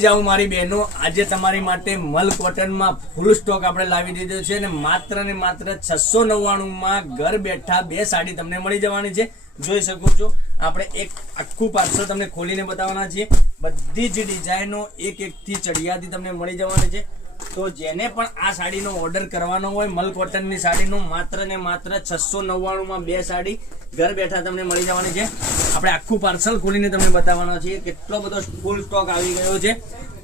જાઉં મારી બહેનો, આજે તમારી માટે મલ કોટનમાં ફૂલ સ્ટોક આપણે લાવી દીધો છે અને માત્ર ને માત્ર 699 માં ઘર બેઠા 2 સાડી તમને મળી જવાની છે। જોઈ શકો છો આપણે એક આખું પાર્સલ તમને ખોલીને બતાવવાના છે। બધી જ ડિઝાઇનો એક એક થી ચડિયાતી તમને મળી જવાની છે। તો જેને પણ આ સાડીનો ઓર્ડર કરવાનો હોય મલ કોટનની સાડીનો માત્ર ને માત્ર 699 માં 2 સાડી ઘર બેઠા તમને મળી જવાની છે। આપણે આખું પાર્સલ ખોલીને તમને બતાવવાનો છે કેટલો બધો ફૂલ સ્ટોક આવી ગયો છે।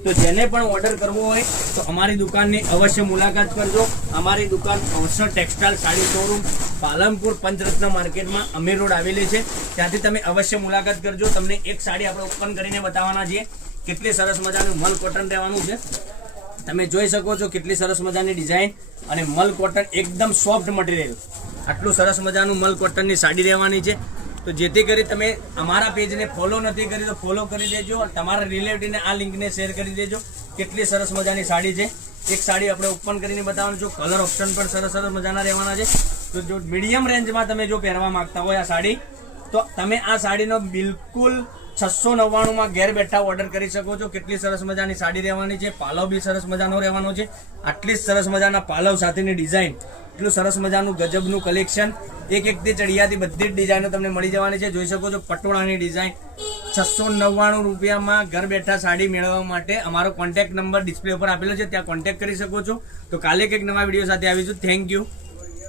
તો જેને પણ ઓર્ડર કરવો હોય તો અમારી દુકાનની અવશ્ય મુલાકાત કરજો। અમારી દુકાન અવસર ટેક્સટાઇલ સાડી શોરૂમ પાલનપુર પંચરત્ન માર્કેટમાં અમીર રોડ આવેલી છે, ત્યાંથી તમે અવશ્ય મુલાકાત કરજો। તમને એક સાડી આપણે ઓપન કરીને બતાવવાના છીએ, કેટલી સરસ મજાનું મલ કોટન રહેવાનું છે। તમે જોઈ શકો છો કેટલી સરસ મજાની ડિઝાઇન અને મલ કોટન એકદમ સોફ્ટ મટીરિયલ, આટલું સરસ મજાનું મલ કોટનની સાડી રહેવાની છે। તો જેથી કરી તમે અમારા પેજને ફોલો નથી કરી તો ફોલો કરી દેજો, તમારા રિલેટિવને આ લિંકને શેર કરી દેજો। કેટલી સરસ મજાની સાડી છે। એક સાડી આપણે ઓપન કરીને બતાવવાનું છું, કલર ઓપ્શન પણ સરસ સરસ મજાના રહેવાના છે। તો જો મીડિયમ રેન્જમાં તમે જો પહેરવા માંગતા હોય આ સાડી, તો તમે આ સાડીનો બિલકુલ 699 માં ઘેર બેઠા ઓર્ડર કરી શકો છો। કેટલી સરસ મજાની સાડી રહેવાની છે, પાલવ બી સરસ મજાનો રહેવાનો છે। આટલી સરસ મજાના પાલવ સાથેની ડિઝાઇન, એટલું સરસ મજાનું ગજબનું કલેક્શન, એક એક થી ચડિયાતી બધી જ ડિઝાઇનો તમને મળી જવાની છે। જોઈ શકો છો પટોળાની ડિઝાઇન 699 રૂપિયામાં ઘર બેઠા સાડી મેળવવા માટે અમારો કોન્ટેક્ટ નંબર ડિસ્પ્લે ઉપર આપેલો છે, ત્યાં કોન્ટેક્ટ કરી શકો છો। તો કાલે કંઈક નવા વિડીયો સાથે આવીશું। Thank you.